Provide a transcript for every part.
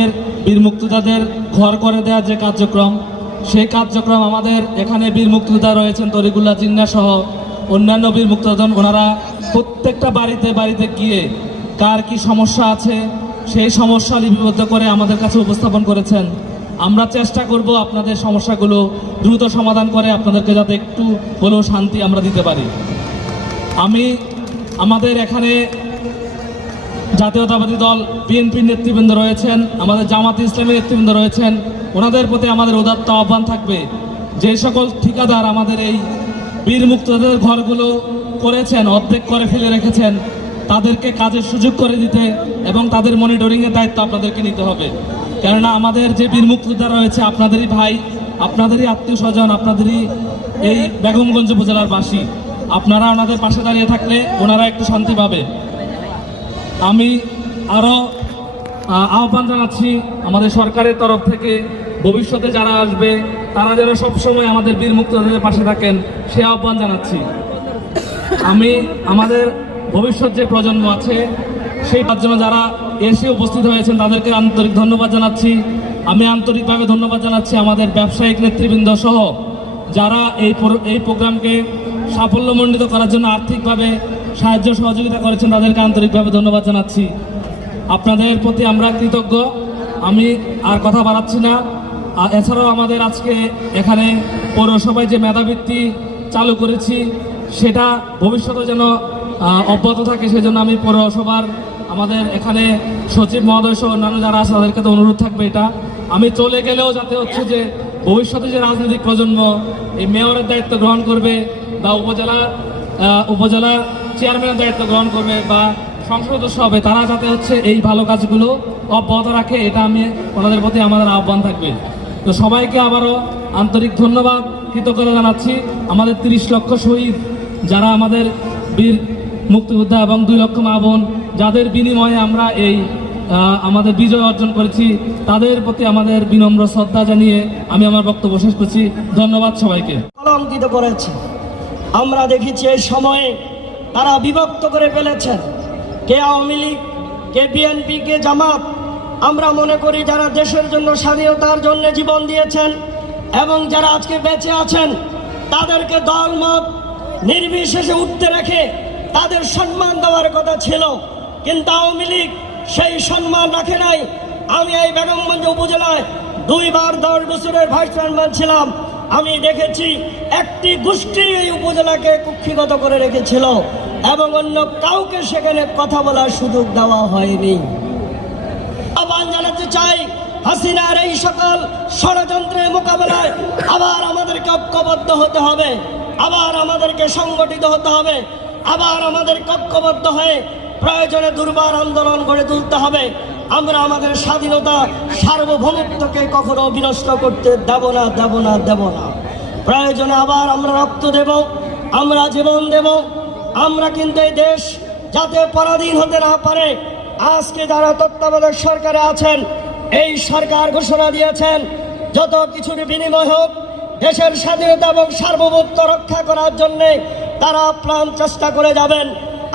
এর বীর মুক্তিযোদ্ধাদের ঘর করে দেওয়ার যে কার্যক্রম, সেই কার্যক্রম আমাদের এখানে বীর মুক্তিযোদ্ধা রয়েছেন তরিকুল্লাহ জিন্না সহ অন্যান্য বীর মুক্তিযোদ্ধা ওনারা প্রত্যেকটা বাড়িতে বাড়িতে গিয়ে কার কি সমস্যা আছে, সেই সমস্যা লিপিবদ্ধ করে আমাদের কাছে উপস্থাপন করেছেন। আমরা চেষ্টা করব আপনাদের সমস্যাগুলো দ্রুত সমাধান করে আপনাদেরকে যাতে একটু হলেও শান্তি আমরা দিতে পারি। আমি আমাদের এখানে জাতীয়তাবাদী দল বিএনপির নেতৃবৃন্দ রয়েছেন, আমাদের জামাত ইসলামী নেতৃবৃন্দ রয়েছেন, ওনাদের প্রতি আমাদের উদাত্ত আহ্বান থাকবে। যে সকল ঠিকাদার আমাদের এই বীর মুক্তদের ঘরগুলো করেছেন, অর্ধেক করে ফেলে রেখেছেন, তাদেরকে কাজের সুযোগ করে দিতে এবং তাদের মনিটরিংয়ের দায়িত্ব আপনাদেরকে নিতে হবে। কেননা আমাদের যে বীর মুক্তিযোদ্ধা রয়েছে, আপনাদেরই ভাই, আপনাদেরই আত্মীয় স্বজন আপনাদেরই এই বেগমগঞ্জ উপজেলার বাসী, আপনারা ওনাদের পাশে দাঁড়িয়ে থাকলে ওনারা একটু শান্তি পাবে। আমি আরও আহ্বান জানাচ্ছি আমাদের সরকারের তরফ থেকে, ভবিষ্যতে যারা আসবে, তারা যেন সবসময় আমাদের বীর মুক্তিযোদ্ধাদের পাশে থাকেন, সে আহ্বান জানাচ্ছি। আমি আমাদের ভবিষ্যৎ যে প্রজন্ম আছে, সেই তার জন্য যারা এসে উপস্থিত হয়েছেন, তাদেরকে আন্তরিক ধন্যবাদ জানাচ্ছি। আমি আন্তরিকভাবে ধন্যবাদ জানাচ্ছি আমাদের ব্যবসায়িক নেতৃবৃন্দ সহ, যারা এই এই প্রোগ্রামকে সাফল্যমণ্ডিত করার জন্য আর্থিকভাবে সাহায্য সহযোগিতা করেছেন তাদেরকে আন্তরিকভাবে ধন্যবাদ জানাচ্ছি। আপনাদের প্রতি আমরা কৃতজ্ঞ। আমি আর কথা বাড়াচ্ছি না। এছাড়াও আমাদের আজকে এখানে পৌরসভায় যে মেধাবৃত্তি চালু করেছি, সেটা ভবিষ্যতে যেন অব্যাহত থাকে, সেজন্য আমি পৌরসভার আমাদের এখানে সচিব মহোদয় সহ অন্যান্য যারা আছে, তাদেরকে তো অনুরোধ থাকবে এটা। আমি চলে গেলেও যাতে হচ্ছে যে ভবিষ্যতে যে রাজনৈতিক প্রজন্ম, এই মেয়রের দায়িত্ব গ্রহণ করবে বা উপজেলা উপজেলা চেয়ারম্যানের দায়িত্ব গ্রহণ করবে বা সংসদ সদস্য হবে, তারা যাতে হচ্ছে এই ভালো কাজগুলো অব্যাহত রাখে, এটা আমি ওনাদের প্রতি আমাদের আহ্বান থাকবে। তো সবাইকে আবারও আন্তরিক ধন্যবাদ, কৃতজ্ঞতা জানাচ্ছি। আমাদের তিরিশ লক্ষ শহীদ, যারা আমাদের বীর মুক্তিযোদ্ধা এবং দুই লক্ষ মা বোন, যাদের বিনিময়ে আমরা এই আমাদের বিজয় অর্জন করেছি, তাদের প্রতি আমাদের বিনম্র শ্রদ্ধা জানিয়ে আমি আমার বক্তব্য শেষ করছি। ধন্যবাদ সবাইকে। কলঙ্কিত করেছে। আমরা দেখেছি এই সময়ে তারা বিভক্ত করে ফেলেছেন। কে আওয়ামী লীগ, কে বিএনপি কে জামাত, আমরা মনে করি যারা দেশের জন্য স্বাধীনতার জন্য জীবন দিয়েছেন এবং যারা আজকে বেঁচে আছেন, তাদেরকে দলমত নির্বিশেষে উঠতে রেখে তাদের সম্মান দেওয়ার কথা ছিল। কিন্তু আওয়ামী লীগ সেই সম্মান রাখে নাই। আমি এই বেগমগঞ্জ উপজেলায় দুইবার দশ বছরের ভাইস চেয়ারম্যান ছিলাম। আমি দেখেছি, একটি গোষ্ঠী এই উপজেলাকে কুক্ষিগত করে রেখেছিল। এবং অন্য কাউকে সেখানে কথা বলার সুযোগ দেওয়া হয়নি। আহ্বান জানাতে চাই, হাসিনার এই সকল ষড়যন্ত্রের মোকাবেলায় আবার আমাদেরকে ঐক্যবদ্ধ হতে হবে, আবার আমাদেরকে সংগঠিত হতে হবে, আবার আমাদের ঐক্যবদ্ধ হয়ে প্রয়োজনে দুর্বার আন্দোলন গড়ে তুলতে হবে। আমরা আমাদের স্বাধীনতা সার্বভৌমত্বকে কখনো বিনষ্ট করতে দেব না দেব না দেব না। প্রয়োজনে আবার আমরা রক্ত দেব, আমরা জীবন দেব আমরা কিন্তু এই দেশ যাতে পরাধীন হতে না পারে, আজকে যারা তত্ত্বাবধায়ক সরকারে আছেন, এই সরকার ঘোষণা দিয়েছেন, যত কিছুর বিনিময় হোক, দেশের স্বাধীনতা এবং সার্বভৌমত্ব রক্ষা করার জন্যে তারা প্রাণ চেষ্টা করে যাবেন।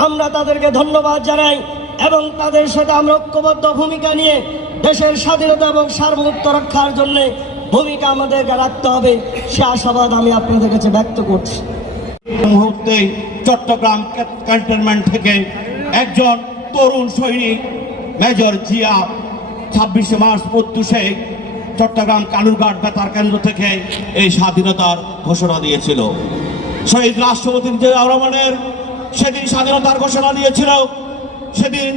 আমরা তাদেরকে ধন্যবাদ জানাই এবং তাদের সাথে আমরা ঐক্যবদ্ধ ভূমিকা নিয়ে দেশের স্বাধীনতা এবং সার্বভৌমত্ব রক্ষার জন্যে ভূমিকা আমাদেরকে রাখতে হবে। সে আশাবাদ আমি আপনাদের কাছে ব্যক্ত করছি। মুহূর্তে চট্টগ্রাম ক্যান্টনমেন্ট থেকে একজন তরুণ সৈনিক, মেজর জিয়া, ছাব্বিশে মার্চ প্রত্যুষে চট্টগ্রাম কালুরঘাট বেতার কেন্দ্র থেকে এই স্বাধীনতার ঘোষণা দিয়েছিল। শহীদ রাষ্ট্রপতি জিয়া রহমানের সেদিন স্বাধীনতার ঘোষণা দিয়েছিল। সেদিন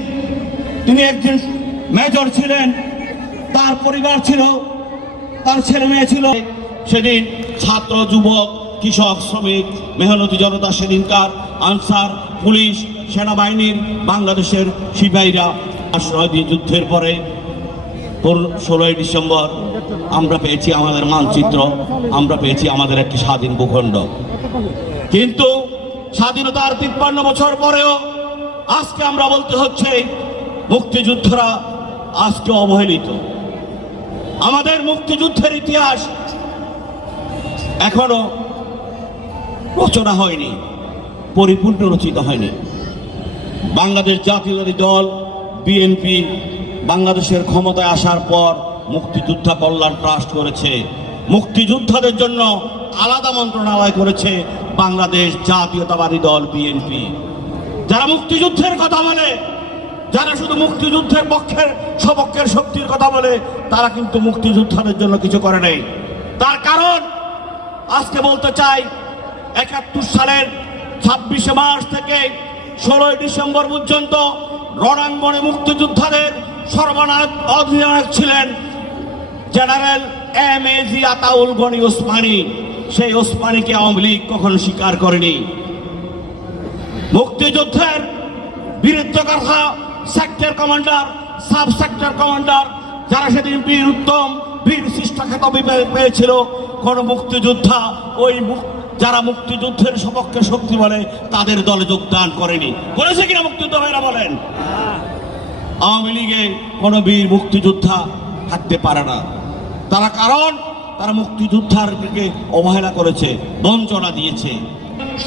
তিনি একজন মেজর ছিলেন, তার পরিবার ছিল, তার ছেলে মেয়ে ছিল। সেদিন ছাত্র, যুবক কৃষক, শ্রমিক, মেহনতি জনতা সেদিনকার আনসার, পুলিশ, সেনাবাহিনীর, বাংলাদেশের সিপাহীরা আশ্রয় দিন যুদ্ধের পরে ষোলোই ডিসেম্বর আমরা পেয়েছি আমাদের মানচিত্র, আমরা পেয়েছি আমাদের একটি স্বাধীন ভূখণ্ড। কিন্তু স্বাধীনতার তিপ্পান্ন বছর পরেও আজকে আমরা বলতে হচ্ছে মুক্তিযুদ্ধরা আজকে অবহেলিত। আমাদের মুক্তিযুদ্ধের ইতিহাস এখনও রচনা হয়নি, পরিপূর্ণ রচিত হয়নি। বাংলাদেশ জাতীয়তাবাদী দল, বিএনপি, বাংলাদেশের ক্ষমতায় আসার পর মুক্তিযোদ্ধা কল্যাণ ট্রাস্ট করেছে। মুক্তিযোদ্ধাদের জন্য আলাদা মন্ত্রণালয় করেছে বাংলাদেশ জাতীয়তাবাদী দল, বিএনপি। যারা মুক্তিযুদ্ধের কথা বলে, যারা শুধু মুক্তিযুদ্ধের পক্ষের সপক্ষের শক্তির কথা বলে, তারা কিন্তু মুক্তিযোদ্ধাদের জন্য কিছু করে নেই। তার কারণ, আজকে বলতে চাই একাত্তর সালের ছাব্বিশে মার্চ থেকে ষোলোই ডিসেম্বর পর্যন্ত রণাঙ্গনে মুক্তিযোদ্ধাদের সর্বনাশ অধিনায়ক ছিলেন general M A G Ataul Gani Osmani. সেই ওসমানীকে আওয়ামী লীগ কখনো স্বীকার করেনি। মুক্তিযুদ্ধের বীরত্ব কথা sector commander sub sector commander, যারা সেদিন বীর উত্তম, বীর শিষ্টা খেতাবি পেয়েছিল, কোন মুক্তিযোদ্ধা ওই মুক- যারা মুক্তিযুদ্ধের সপক্ষে শক্তি বলে তাদের দলে যোগদান করেনি। করেছে কিনা মুক্তিযুদ্ধ ভাইরা বলেন? আওয়ামী লীগে কোনো বীর মুক্তিযোদ্ধা থাকতে পারে না। তারা কারণ, তারা মুক্তিযোদ্ধারকে অবহেলা করেছে, বঞ্চনা দিয়েছে।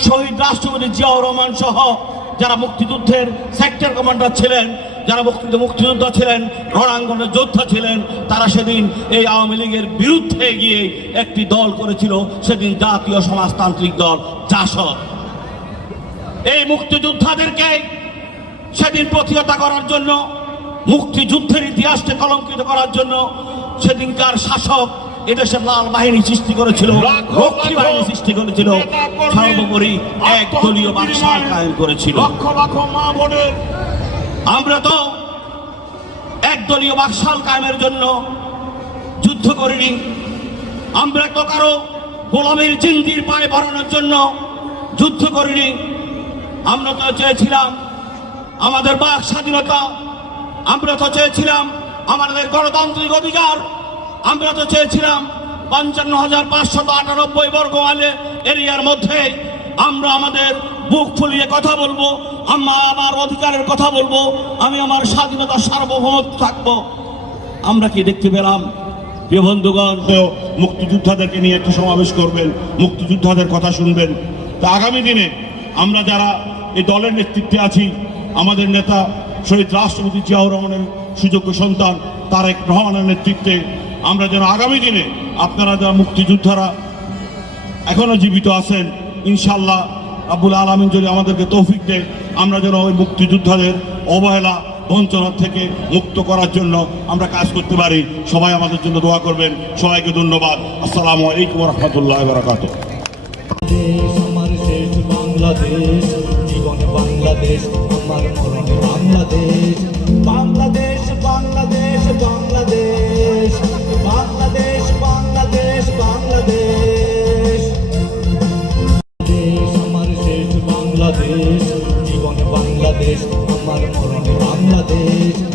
শহীদ রাষ্ট্রপতি জিয়াউর রহমান সহ যারা মুক্তিযুদ্ধের সেক্টর কমান্ডার ছিলেন যারা মুক্তি মুক্তিযোদ্ধা ছিলেন রণাঙ্গনের যোদ্ধা ছিলেন তারা সেদিন এই আওয়ামী লীগের বিরুদ্ধে গিয়ে একটি দল করেছিল সেদিন জাতীয় সমাজতান্ত্রিক দল জাসদ। এই মুক্তিযোদ্ধাদেরকে সেদিন প্রতিহতা করার জন্য মুক্তিযুদ্ধের ইতিহাসকে কলঙ্কিত করার জন্য সেদিনকার শাসক এদেশের লাল বাহিনী সৃষ্টি করেছিল রক্ষী বাহিনী সৃষ্টি করেছিল সর্বোপরি এক দলীয় বাকশাল কায়েম করেছিল। লক্ষ লক্ষ মা বোনের আমরা তো একদলীয় বাকশাল কায়েমের জন্য যুদ্ধ করিনি। আমরা তো কারও গোলামের চিন্তির পায়ে বাড়ানোর জন্য যুদ্ধ করিনি। আমরা তো চেয়েছিলাম আমাদের বাক স্বাধীনতা। আমরা তো চেয়েছিলাম আমাদের গণতান্ত্রিক অধিকার। আমরা তো চেয়েছিলাম পঞ্চান্ন হাজার পাঁচশত আটানব্বই বর্গ মাইলে এরিয়ার মধ্যে আমরা আমাদের বুক ফুলিয়ে কথা বলব আমরা আমার অধিকারের কথা বলব, আমি আমার স্বাধীনতা সার্বভৌমত্ব থাকব। আমরা কি দেখতে পেলাম? প্রিয় বন্ধুগণ মুক্তিযোদ্ধাদেরকে নিয়ে একটু সমাবেশ করবেন, মুক্তিযোদ্ধাদের কথা শুনবেন। তা আগামী দিনে আমরা যারা এই দলের নেতৃত্বে আছি, আমাদের নেতা শহীদ রাষ্ট্রপতি জিয়াউর রহমানের সুযোগ্য সন্তান তারেক রহমানের নেতৃত্বে, আমরা যেন আগামী দিনে আপনারা যারা মুক্তিযোদ্ধারা এখনও জীবিত আছেন, ইনশাল্লাহ আব্বুল আলমিন যদি আমাদেরকে তৌফিক দেয়, আমরা যেন ওই মুক্তিযোদ্ধাদের অবহেলা বঞ্চনার থেকে মুক্ত করার জন্য আমরা কাজ করতে পারি। সবাই আমাদের জন্য দোয়া করবেন। সবাইকে ধন্যবাদ। আসসালামু আলাইকুম রহমতুল্লাহ বরকাত বাংলাদেশ বাংলাদেশ। বাংলাদেশ বাংলাদেশ বাংলাদেশ বাংলাদেশ। আমার মরণ বাংলাদেশ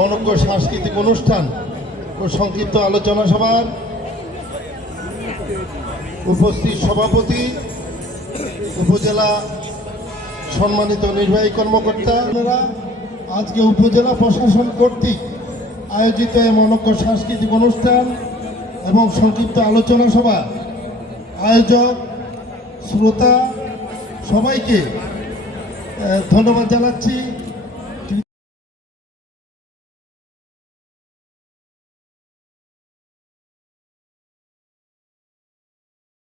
মনজ্ঞ সাংস্কৃতিক অনুষ্ঠান ও সংক্ষিপ্ত আলোচনা সভার উপস্থিত সভাপতি, উপজেলা সম্মানিত নির্বাহী কর্মকর্তা, আপনারা আজকে উপজেলা প্রশাসন কর্তৃক আয়োজিত এই মনজ্ঞ সাংস্কৃতিক অনুষ্ঠান এবং সংক্ষিপ্ত আলোচনা সভা আয়োজক, শ্রোতা সবাইকে ধন্যবাদ জানাচ্ছি।